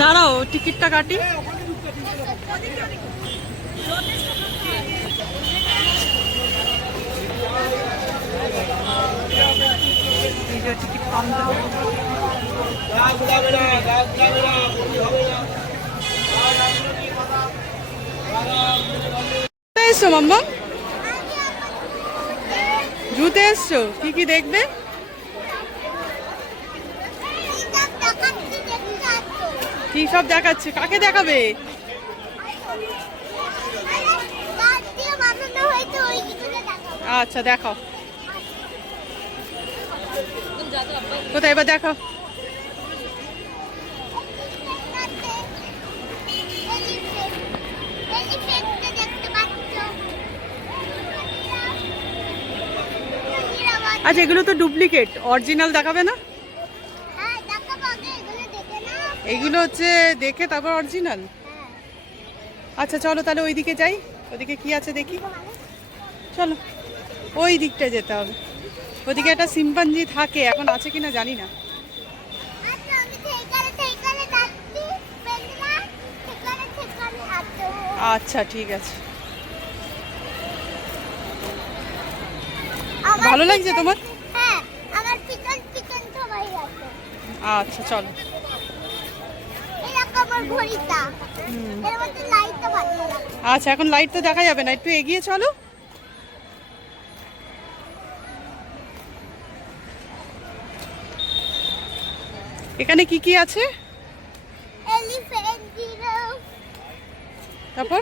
দাঁড়াও, টিকিটটা কাটি। টিকিট কাউন্টার এসছো মাম্মা? জুতে এসছো? কি কি দেখবে? কি সব দেখাচ্ছে? কাকে দেখাবে? আচ্ছা দেখাও, কোথায় এবার দেখাও। আচ্ছা এগুলো তো ডুপ্লিকেট, অরিজিনাল দেখাবে না? এইগুলো হচ্ছে দেখে তারপর অরিজিনাল। আচ্ছা চলো তাহলে ওইদিকে যাই, ওদিকে কি আছে দেখি। চলো ওই দিকটা যেতে হবে, ওদিকে একটা শিম্পাঞ্জি থাকে, এখন আছে কিনা জানি না। আচ্ছা ঠিক আছে। ভালো লাগছে তোমার? আচ্ছা চলো। আচ্ছা এখন লাইট তো দেখা যাবে না, একটু এগিয়ে চলো। এখানে কি কি আছে? তারপর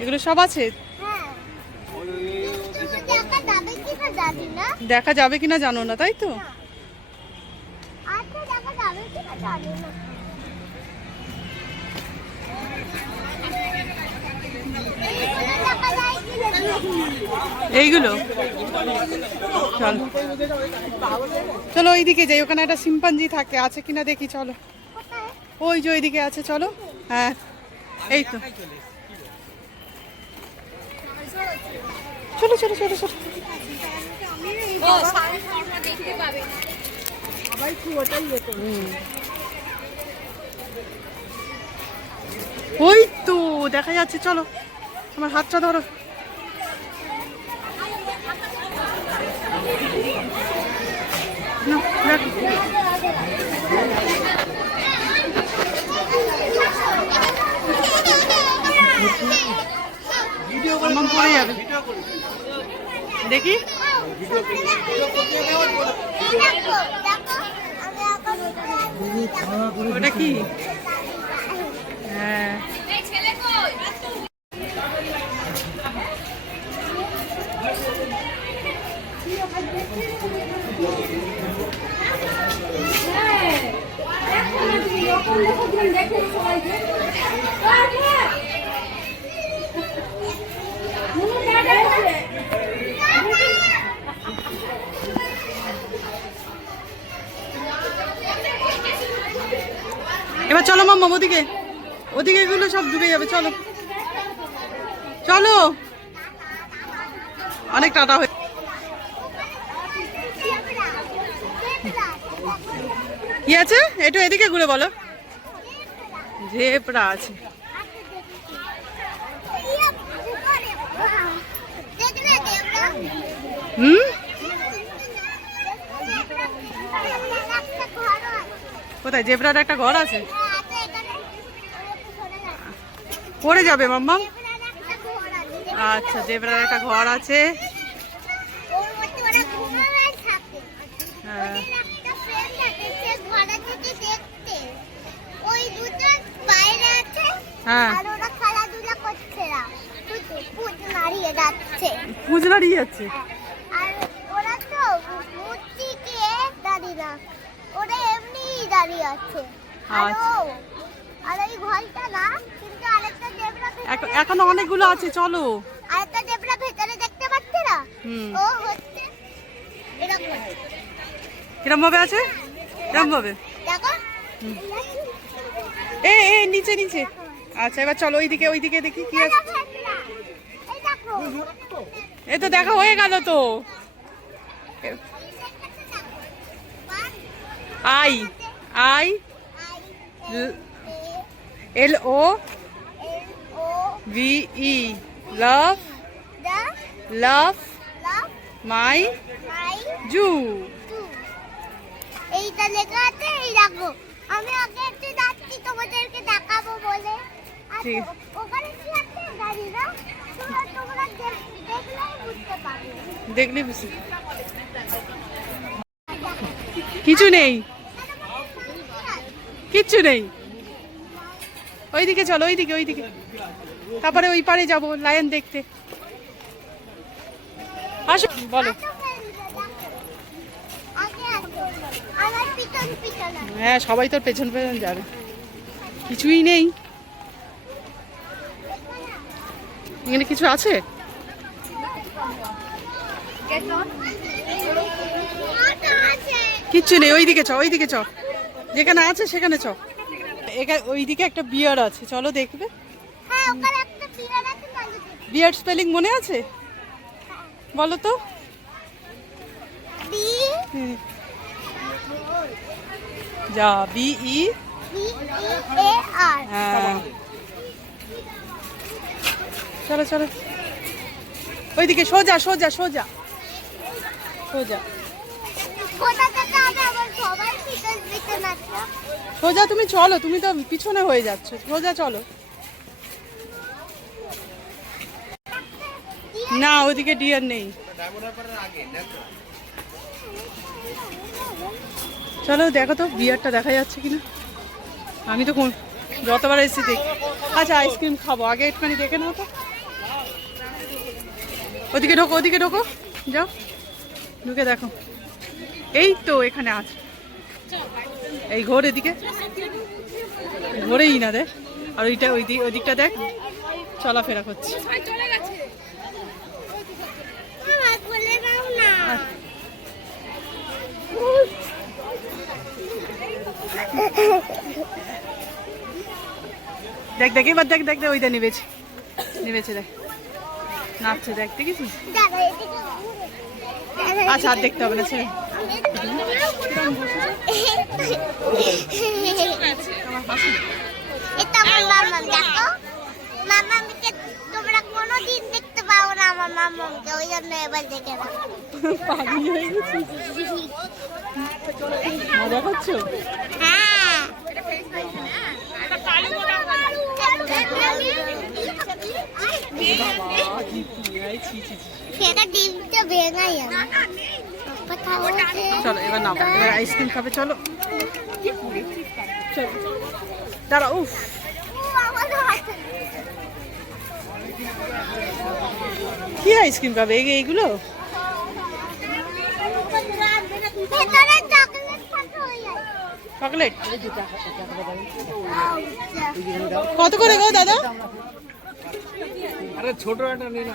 এগুলো সব আছে। দেখা যাবে কিনা জানো না, তাই তো? এইগুলো চলো চলো ওইদিকে যাই, ওখানে একটা শিম্পাঞ্জি থাকে, আছে কিনা দেখি। চলো ওই যে ওইদিকে আছে, চলো। হ্যাঁ এই তো, চলো চলো চলো চলো। ওই তো দেখা যাচ্ছে, চলো আমার হাতটা ধরো। পড়ে যাবে, দেখি ওটা কি। হ্যাঁ এবার চলো মাম্মা, ওদিকে ওদিকে এগুলো সব ডুবে যাবে। চলো চলো, অনেক টাটা হয়ে। কি আছে একটু এদিকে ঘুরে বলো। জেব্রা আছে। হুম কোথায়? জেব্রার একটা ঘর আছে, পড়ে যাবে মাম্মা। আচ্ছা জেব্রার একটা ঘর আছে। হ্যাঁ হ্যাঁ পুজ নাড়িয়ে যাচ্ছে। এখনো অনেকগুলো আছে, চলো। আরেকটা জেব্রা ভেতরে দেখতে পাচ্ছি না, ও হচ্ছে এরকম। কিরম ভাবে আছে? কিরম ভাবে দেখো, এই নিচে নিচে। আচ্ছা এবার চলো ওইদিকে, ওইদিকে দেখি কি আছে। এই তো দেখা হয়ে গেল তো। I I L O V E love love my zoo. এইটা লেখা আছে, এই দেখো আমি আগে একটু যাচ্ছি তোমাদেরকে দেখাবো বলে। আর ঠিক। ওখানে কি আছে জানি না, তোমরা দেখলেই বুঝতে পারবে। দেখলে বুঝি কিছু নেই, কিচ্ছু নেই। ওইদিকে চলো, ওইদিকে ওইদিকে, তারপরে ওই পারে যাবো লায়ন দেখতে। আসো বলো। আমার পিছন পিছন হ্যাঁ সবাই তোর পেছন পেছন যাবে, কিছুই নেই এখানে। কিছু আছে? কিচ্ছু নেই। ওইদিকে চ, ওইদিকে চ, যেখানে আছে সেখানে চ। ওইদিকে একটা বিয়ার আছে, চলো দেখবে। হ্যাঁ ওখানে একটা পিরার আছে না। বিয়ার স্পেলিং মনে আছে? বলো তো। বি যা বি ই বি এ আর। হ্যাঁ চলো চলো, ওইদিকে সোজা সোজা সোজা সোজা কোথা থেকে আমি আবার সবাই পিছন পিছন আছে। সোজা তুমি চলো, তুমি তো পিছনে হয়ে যাচ্ছ, সোজা চলো। না ওইদিকে ডিয়ার নেই। চলো দেখো তো বিয়ারটা দেখা যাচ্ছে কিনা। আমি তো যতবার এসেছি দেখি। আচ্ছা আইসক্রিম খাবো, আগে একটুখানি দেখে নাও তো। ওদিকে ঢোকো, ওদিকে ঢোকো, যাও ঢুকে দেখো। এই তো এখানে আছে, এই ঘোর এদিকে, ঘোরেই না দেখ। আর ওইটা ওই দিকটা দেখ, চলাফেরা করছে। আমার বলে দাও না। দেখ দেখ এবার দেখ দেখ দেখ, ওইটা নেবেছে নেবেছে, দেখ নাচছে, দেখ দেখেছিস? দাদা এদিকে ঘুরে। আচ্ছা আর দেখতে হবে না, ছেড়ে। এটা আমার মামাম, দেখো মামামকে তোমরা কোনোদিন দেখতে পাও না আমার মামামকে, ওই জন্য এবার দেখে নাও। পাগল হয়ে গেছিস, মজা করছো? হ্যাঁ সেটা ডিমটা ভেঙাই আমি। চলো এবার নাও, এবার আইসক্রিম খাবে, চলো চলো দাঁড়া। উফ কি আইসক্রিম খাবে এইগুলো? চকলেট কত করে গো দাদা? আরে ছোট একটা নিয়ে না।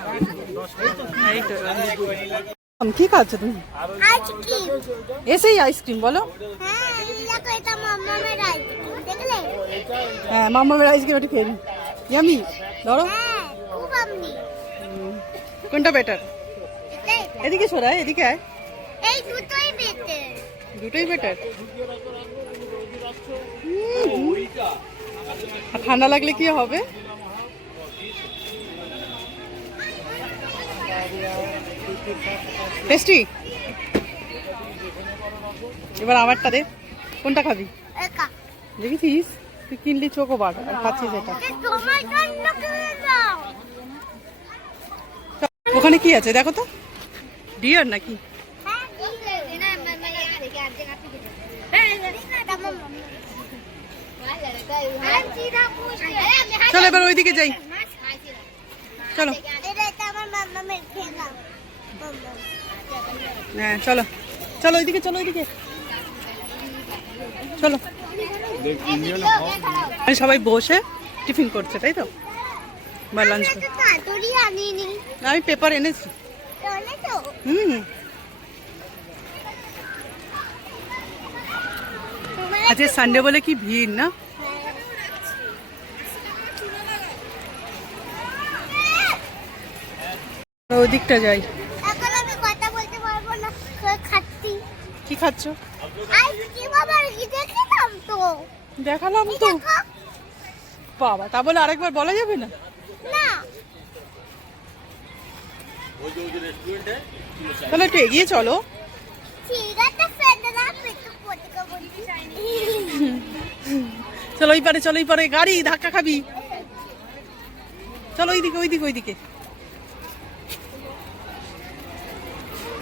এই তো কি খাচ্ছ তুমি? আইসক্রিম। এসেই আইসক্রিম বলো? হ্যাঁ দেখো এটা মামামের আইসক্রিম, দেখলে? হ্যাঁ মামামের আইসক্রিম একটু খেয়ে নি। ইয়ামি ধরো। হ্যাঁ খুব আমনি। কোনটা বেটার? এদিকে সরাই, এদিকে আয়। এই দুটোই বেটে। দুটোই বেটার। ঠান্ডা লাগলে কি হবে? টেস্টি। এবার আমারটা দে, কোনটা খাবি? একা দেখেছিস তুই কিনলি চোকোবার আর খাচ্ছিস এটা। তোমার জন্য কিনে দাও। ওখানে কি আছে দেখো তো, ডিয়ার নাকি? চলো এবার ওইদিকে যাই, চলো। হ্যাঁ চলো চলো ওইদিকে, চলো ওইদিকে চলো। সবাই বসে টিফিন করছে তাই তো, বা লাঞ্চ। আমি পেপার এনেছি। হুম আজকে সানডে বলে কি ভিড় না? ওদিকটা যাই। এখন আমি কথা বলতে পারবো না, কি খাচ্ছ? আইসক্রিম আবার কি দেখলাম তো। দেখালাম তো বাবা, তা বলে আরেকবার বলা যাবে না? না তাহলে একটু এগিয়ে চলো। ঠিক আছে ফেলে না পেটু পটিকা বলছি। চলো ওই পারে, চলো ওই পারে, গাড়ি ধাক্কা খাবি। চলো ওইদিকে ওইদিকে ওইদিকে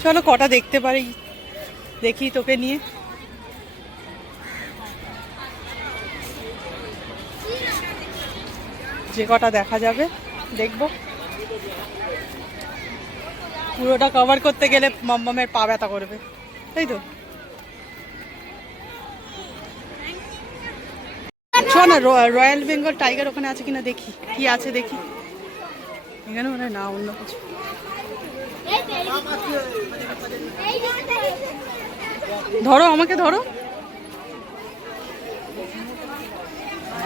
চলো, কটা দেখতে পারি দেখি তোকে নিয়ে। যে কটা দেখা যাবে দেখবো। পুরোটা কভার করতে গেলে মাম্মামের পা ব্যথা করবে, তাই তো? শোন না, রয়্যাল বেঙ্গল টাইগার ওখানে আছে কিনা দেখি, কি আছে দেখি। এখানে মনে হয় না, অন্য কিছু। ধরো, আমাকে ধরো।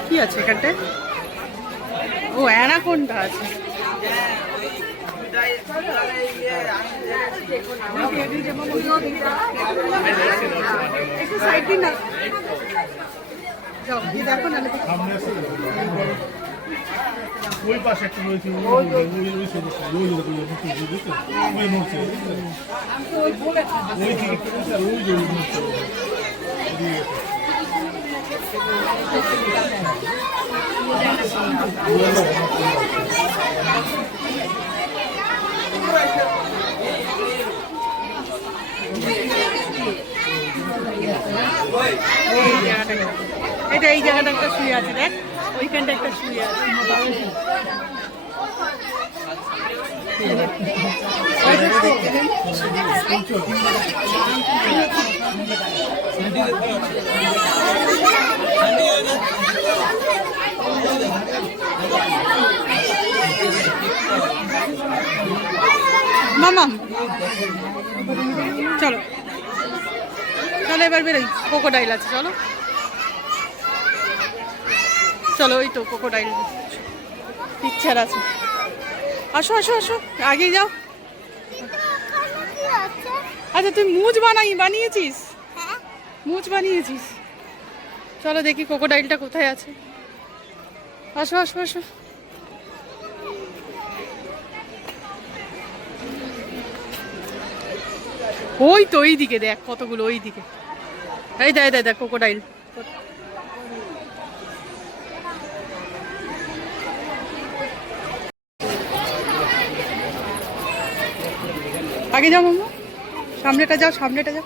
কি আছে এখানটায়? ও অ্যানাকোন্ডা আছে। একটু সাইড দিন না, যাও দেখো না। ওই পাশে একটা রয়েছে, এটা এই জায়গাটা একটা শুয়ে আছে, দেখ ওইখানটা একটা শুয়ে আছে। মামা চলো চলো, এবার বেরোই। ক্রোকোডাইল আছে, চলো চলো। ওই তো ক্রোকোডাইল পিকচার আছে। আসো আসো আসো, আগেই যাও। আচ্ছা তুই মুজ বানিয়েছিস? মুজ বানিয়েছিস? চলো দেখি ক্রোকোডাইলটা কোথায় আছে। আসো আসো আসো। ওই তো ওই দিকে দেখ কতগুলো, ওই দিকে। এই দেখ দেখ দেখ ক্রোকোডাইল। আগে যাও মামা, সামনেটা যাও, সামনেটা যাও।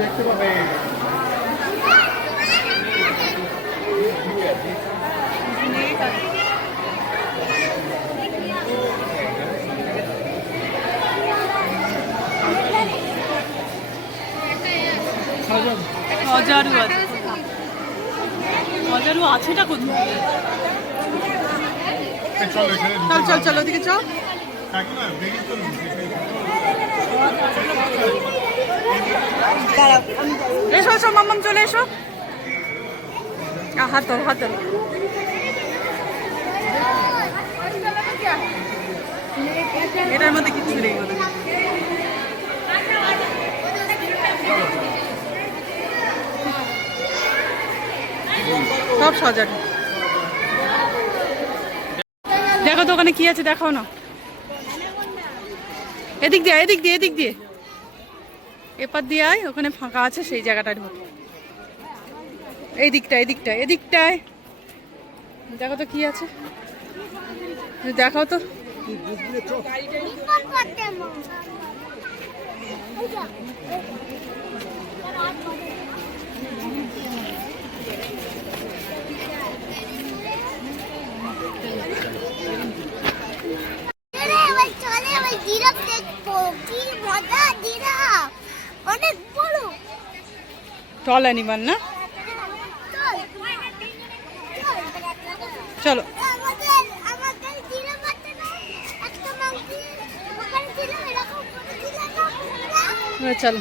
দেখতে পাবে। অজারু আছে, অজারু আছেটা কোথায়? চল চল চল ওদিকে চল। এসো এসো মাম্মাম, চলে এসো। হাত ধর হাত ধর। এটার মধ্যে কিচ্ছু নেই, সব সাজানো। দেখো তো ওখানে কি আছে, দেখাও না। এদিক দিয়ে এদিক দিয়ে এদিক দিয়ে, এপার দিয়ে আয়, ওখানে ফাঁকা আছে সেই জায়গাটার মতো। এই দিকটা এদিকটা এদিকটায় দেখো তো কি আছে, দেখাও তো। টল অ্যানিমাল না? চলো চলো।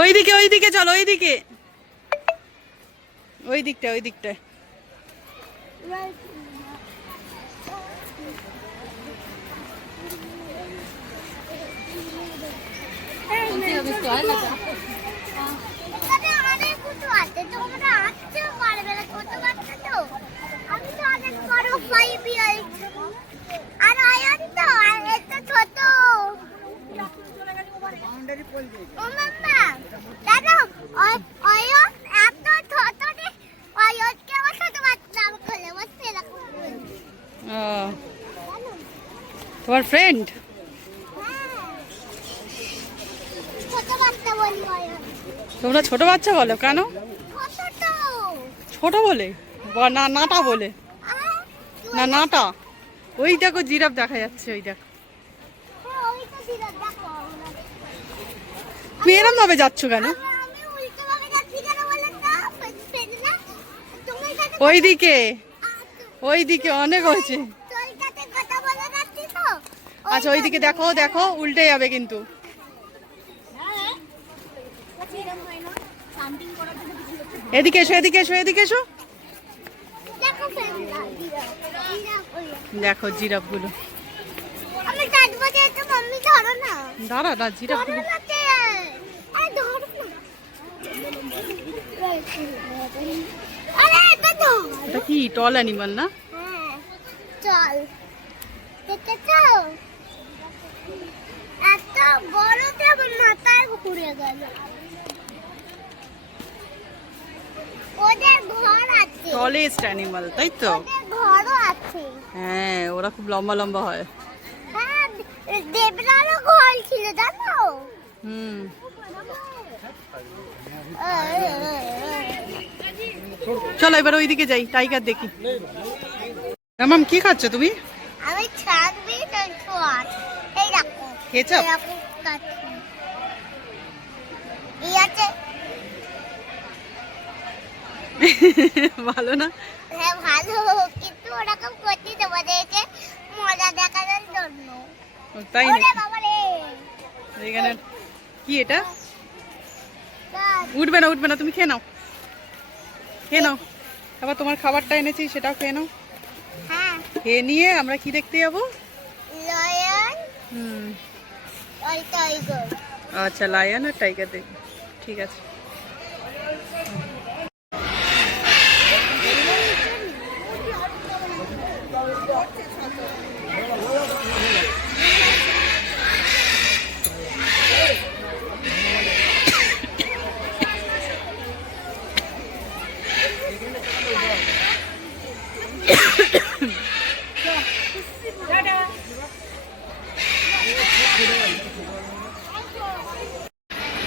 ওইদিকে ওইদিকে চলো, ওইদিকে, ওই দিকটা, ওই দিকটায়। তোমার ফ্রেন্ড? তোমরা ছোট বাচ্চা বলো কেন? ছোট বলে না নাটা বলে? না নাটা। ওই দেখো জিরাফ দেখা যাচ্ছে, ওই দেখো। তুমি এরম ভাবে যাচ্ছ কেন? ওইদিকে, ওইদিকে অনেক হয়েছে। আচ্ছা ওইদিকে দেখো, দেখো উল্টে যাবে কিন্তু। এদিকে এসো, এদিকে এসো, এদিকে এসো। দেখো জিরাফ গুলো। দাঁড়া না, জিরাফ গুলো। এটা কি টল অ্যানিমাল না? চল দেখেছো এত বড়তে আমার মাথায় ঘুরে গেল। ওদের ঘর আছে, টলেস্ট অ্যানিমাল, তাই তো? ওদের ঘরও আছে। হ্যাঁ, ওরা খুব লম্বা লম্বা হয়। হ্যাঁ, দেবরারও ঘর ছিল জানো। হুম। চলো এবার ওইদিকে যাই, টাইগার দেখি। মাম কি খাচ্ছ তুমি? আমি ছাড়বি তো শোয়ার। এই দেখো কেচাপ? এই আছে। ভালো না? হ্যাঁ ভালো, কিন্তু ওরকম করতে তোমাদেরকে মজা দেখানোর জন্য। তাই ওরে না? বাবা রে, এখানে কি এটা? গাছ। উঠবে না, উঠবে না, তুমি খেয়ে নাও, খেয়ে নাও। আবার তোমার খাবারটা এনেছি, সেটাও খেয়ে নাও। হ্যাঁ, খেয়ে নিয়ে আমরা কি দেখতে যাবো? লায়ন হুম। আর টাইগার। আচ্ছা, লায়ন আর টাইগার দেখি, ঠিক আছে।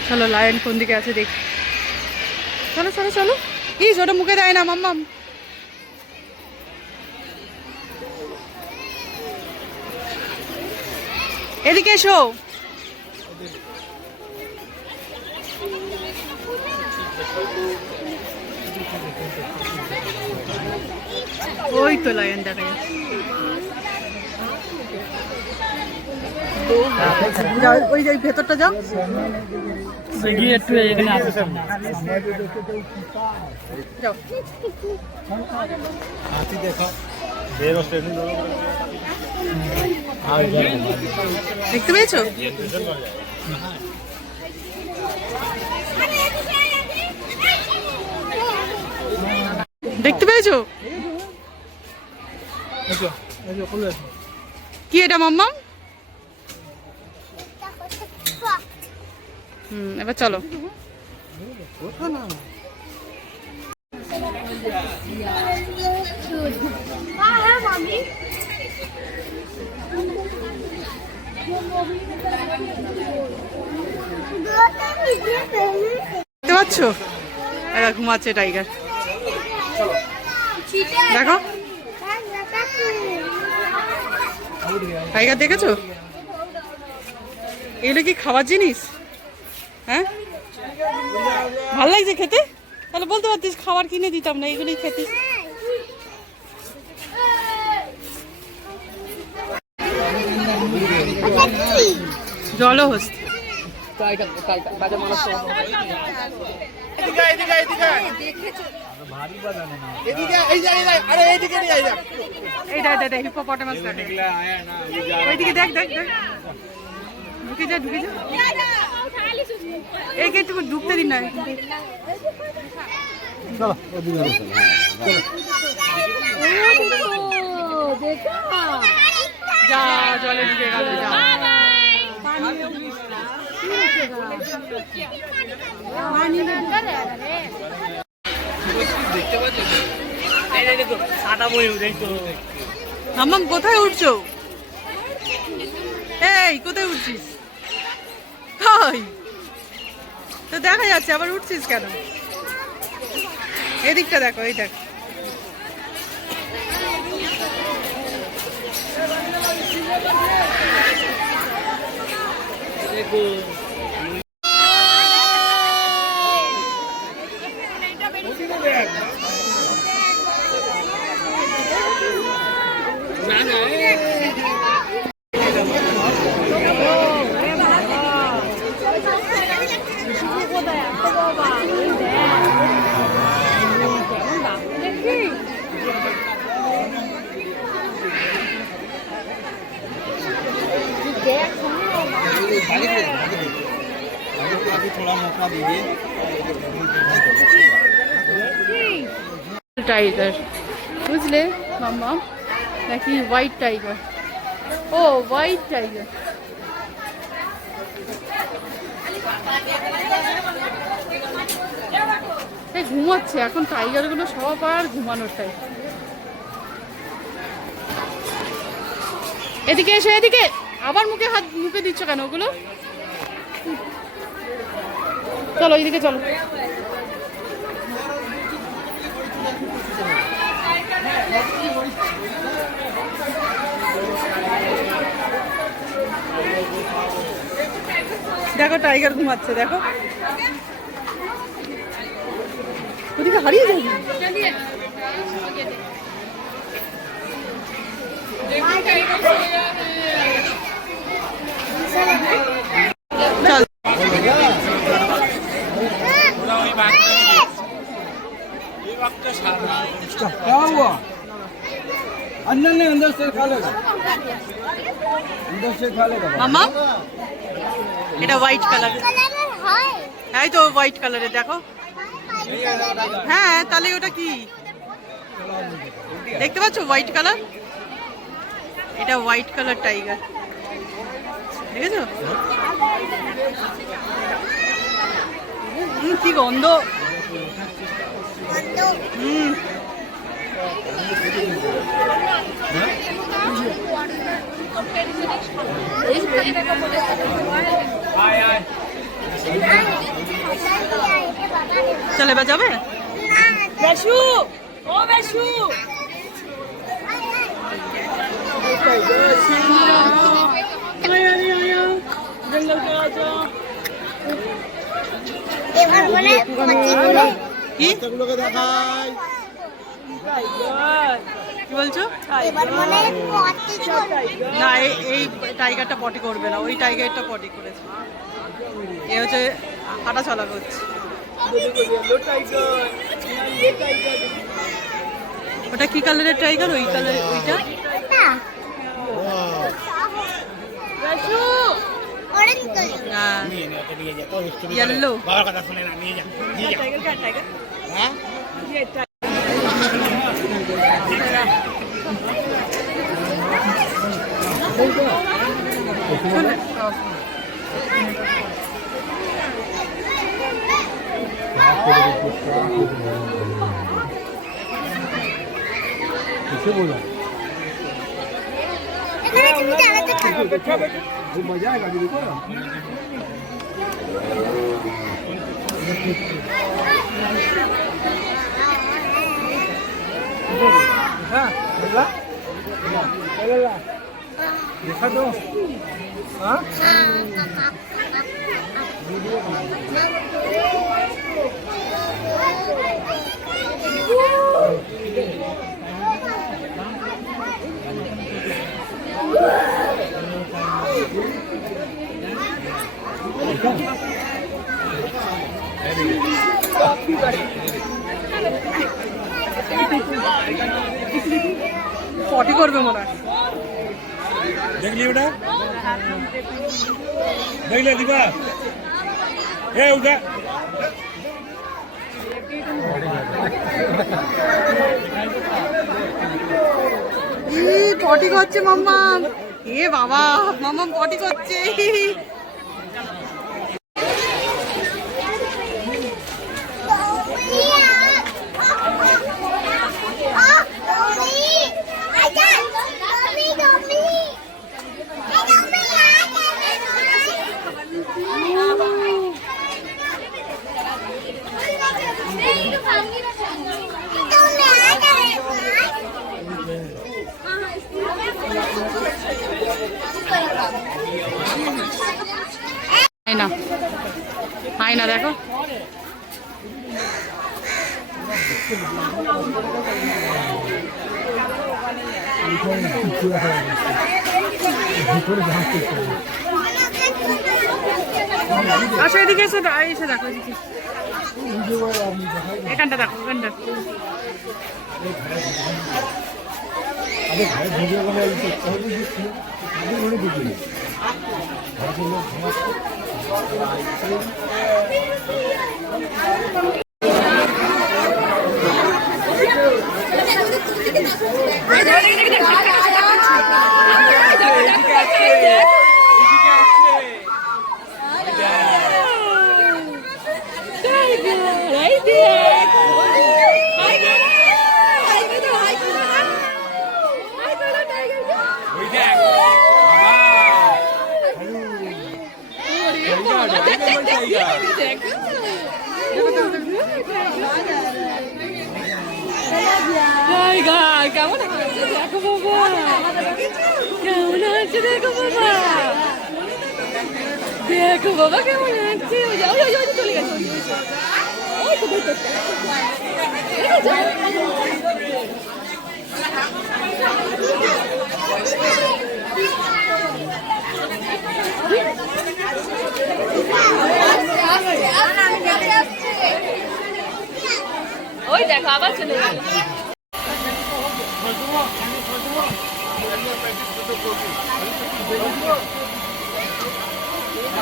চলো লায়ন কোন দিকে আছে দেখি। চলো চলো চলো। কি ওটা মুখে দেয় না মাম্মাম। এদিকে এসো। ওই তো লায়ন দেখা যাচ্ছে। যাও, ওই যে ভেতরটা যাও। যাও। দেখতে পেয়েছো? দেখতে পেয়েছো? কি এটা মাম্মা? এবার চলো। দেখতে পাচ্ছ? এরা ঘুমাচ্ছে টাইগার। দেখো টাইগার, দেখেছো? এগুলো কি খাবার জিনিস? হ্যাঁ, ভালো লাগছে খেতে? তাহলে বলতে পারতিস খাবার কিনে দিতাম না, এগুলোই খেতিস। এটা কি? জলহস্তি। এইটা হিপোপটেমাস ওইদিকে দেখ দেখ দেখ ঢুকে যা ঢুকে যা এইকে একটু ঢুকতে দিন না যা জলে ঢুকে গেল যা মাম্মাম কোথায় উঠছো? এই কোথায় উঠছিস? কই তো দেখা যাচ্ছে আবার উঠছিস কেন? এদিকটা দেখো এই দেখ টাইগার বুঝলে মাম্মা নাকি হোয়াইট টাইগার? ও হোয়াইট টাইগার। এই ঘুমাচ্ছে এখন টাইগার গুলো সব আর ঘুমানোর টাইম। এদিকে এসো এদিকে আবার মুখে দিচ্ছ কেন ওগুলো? চলো এইদিকে চলো দেখো টাইগার ঘুমাচ্ছে দেখো ওদিকে হারিয়ে যাবি চল क्या हुआ? अंदर नहीं अंदर से खा लेगा अंदर से खा लेगा মাম্মা এটা হোয়াইট কালার কালারের হয়? এই তো হোয়াইট কালারের দেখো হ্যাঁ তাহলে ওটা কি দেখতে পাচ্ছ হোয়াইট কালার এটা হোয়াইট কালার টাইগার দেখেছো কি গন্ধ বন্ধ। চলে এবার যাবে বেশু ও বেশু এবার মনে কচিগুলো কি बच्चाগুলোকে দেখাই কি বলছো এবার মনে কচিগুলো না এই টাইগারটা পটি করবে না ওই টাইগারটা পটি করেছে এ হচ্ছে হাঁটা চলা করছে ওটা কি কালারের টাইগার ওই কালার ওইটা না অরেঞ্জ কালার না নিয়ে যা তো হিস্ট্রি ইয়েলো বাবার কথা শুনে না নিয়ে যা হ্যাঁ कैसे बोला এখানে তুমি দাঁড়াতে পারো वो मजा आएगा दीदी को देखा तो हाँ পটি করবে মনে হয়। দেখলি ওটা দেখলে দিবা এ উঠা পটি করছে মাম্মাম। এ বাবা, মাম্মাম পটি করছে। আয়না, আয়না দেখো। আচ্ছা এদিকে এসে এসে দেখো, এদিকে এখানটা দেখো, এখানটা। কেমন দেখো বাবা, কেমন আছে দেখো বাবা, দেখো বাবা কেমন আছে। চলে গেছে। ওই দেখো আবার চলে গেল।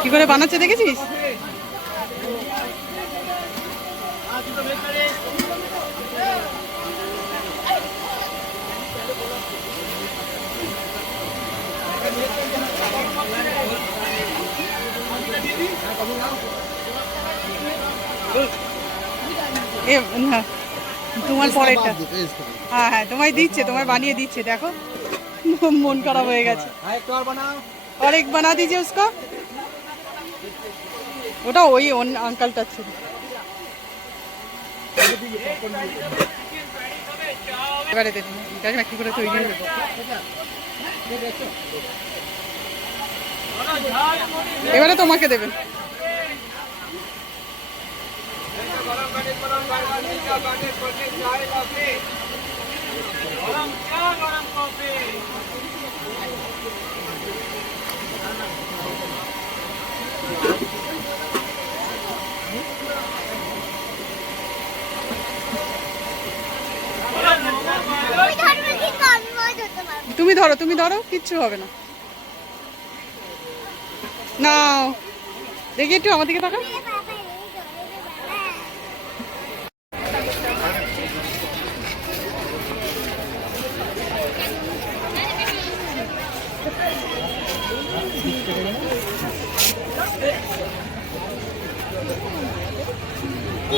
কি করে বানাচ্ছে দেখেছিস? তোমার পরেরটা, হ্যাঁ হ্যাঁ তোমায় দিচ্ছে, তোমায় বানিয়ে দিচ্ছে। দেখো মন খারাপ হয়ে গেছে। और एक बना दीजिए उसका। ওটা ওই আঙ্কালটা ছিল। এবারে দেখুন দেখ না কি করে তৈরি হবে। এবারে তোমাকে দেবেন। তুমি ধরো, তুমি ধরো, কিচ্ছু হবে না। নাও দেখি একটু আমার দিকে তাকা।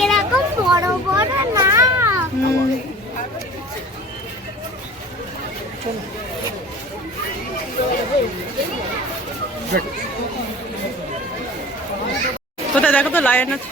এরকম বড় বড় না। কোথায় দেখো তো লায়ন আছে।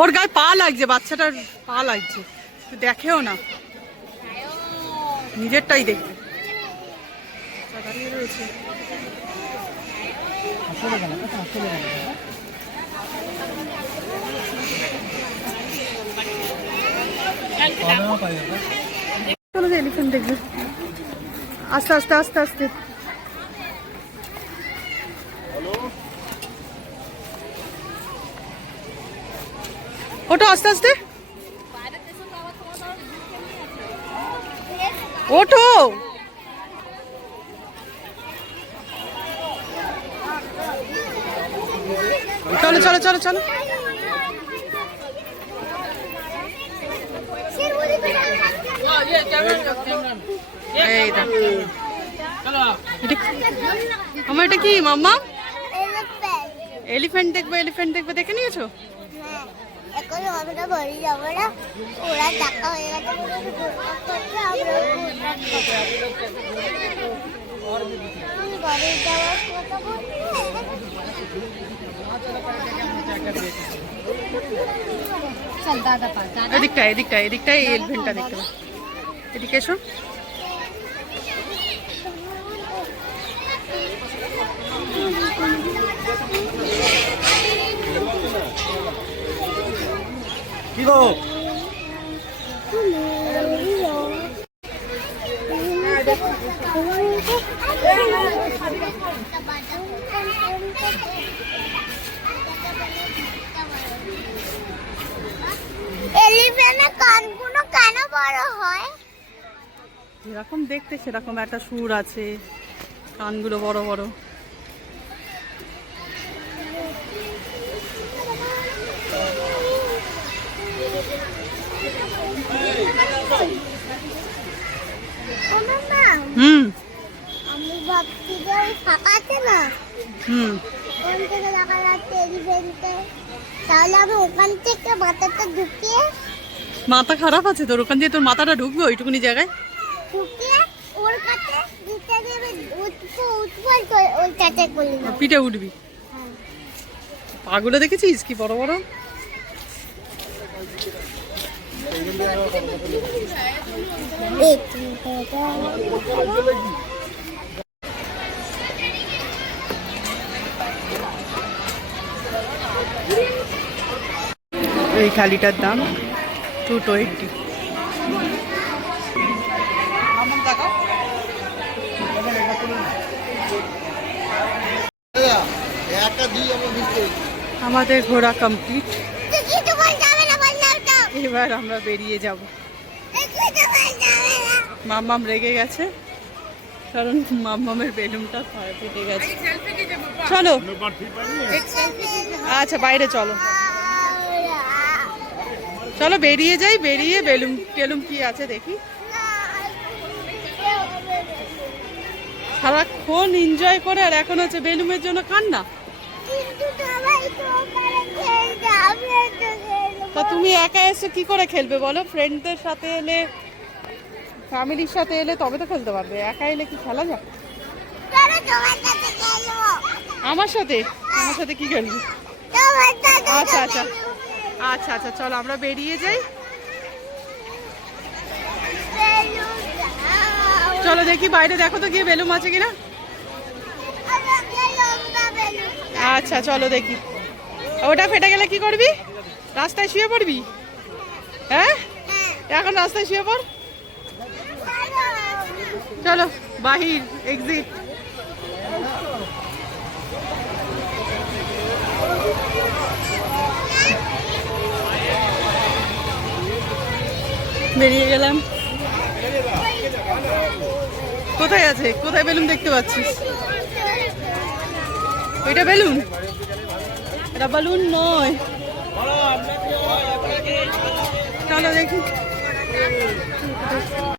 ওর গায়ে পা লাগছে, বাচ্চাটার পা লাগছে, দেখেও না, নিজেরটাই দেখবে। দাঁড়িয়ে রয়েছে। চলো যে এলিফ্যান্ট দেখবে। আস্তে আস্তে আস্তে আস্তে। ওটো আস্তে আস্তে ওঠো। চলো চলো চলো চলো। এই দেখো। আমার এটা কি মাম্মা? এলিফ্যান্ট দেখবো এলিফ্যান্ট দেখবো, দেখে নিয়েছো? এখন আমরা বাড়ি যাবো না, ওরা টাকা হয়ে গেছে বাড়ি যাওয়ার কথা বলছে। এদিকটায় এদিকটায় এদিকটায় এই এলিফ্যান্টটা দেখতে পাবো। এদিকে এসো। কি গো? এলিফ্যান্টের কানগুলো কেন বড় হয়? যেরকম দেখতে সেরকম একটা সুর আছে, কানগুলো বড় বড়। হুম আমি ভাবছি যে ওই ফাঁকা আছে না, হুম ওখান থেকে দেখা যাচ্ছে এলিফ্যান্টে, তাহলে আমি ওখান থেকে মাথাটা ঢুকিয়ে মাথা খারাপ আছে তোর? ওখান দিয়ে তোর মাথাটা ঢুকবে ওইটুকুনি জায়গায়? ঢুকিয়ে ওর কাছে দিতে দেবে, উঠবো ওই চাচা করলে পিঠে উঠবি? পাগুলো দেখেছিস কি বড় বড়? এই থালিটার দাম 220। আমাদের ঘোরা কমপ্লিট। এবার আমরা বেরিয়ে যাব। মাম্মাম রেগে গেছে কারণ মাম্মামের বেলুনটা ফেটে গেছে। চলো আচ্ছা বাইরে চলো, চলো বেরিয়ে যাই। বেরিয়ে বেলুন টেলুম কি আছে দেখি। সারাক্ষণ এনজয় করে আর এখন হচ্ছে বেলুনের জন্য কান্না। তা তুমি একা এসে কি করে খেলবে বলো? ফ্রেন্ডদের সাথে এলে, ফ্যামিলির সাথে এলে তবে তো খেলতে পারবে, একা এলে কি খেলা যায়? আমার সাথে? আমার সাথে কি খেলবি? আচ্ছা আচ্ছা আচ্ছা আচ্ছা চলো আমরা বেরিয়ে যাই। চলো দেখি বাইরে, দেখো তো গিয়ে বেলুন আছে কিনা। আচ্ছা চলো দেখি। ওটা ফেটে গেলে কি করবি? রাস্তায় শুয়ে পড়বি? হ্যাঁ এখন রাস্তায় শুয়ে পড়। চলো বাহির এক্সিট। বেরিয়ে গেলাম। কোথায় আছে? কোথায় বেলুন দেখতে পাচ্ছিস? ওইটা বেলুন? এটা বেলুন নয়। চলো দেখি।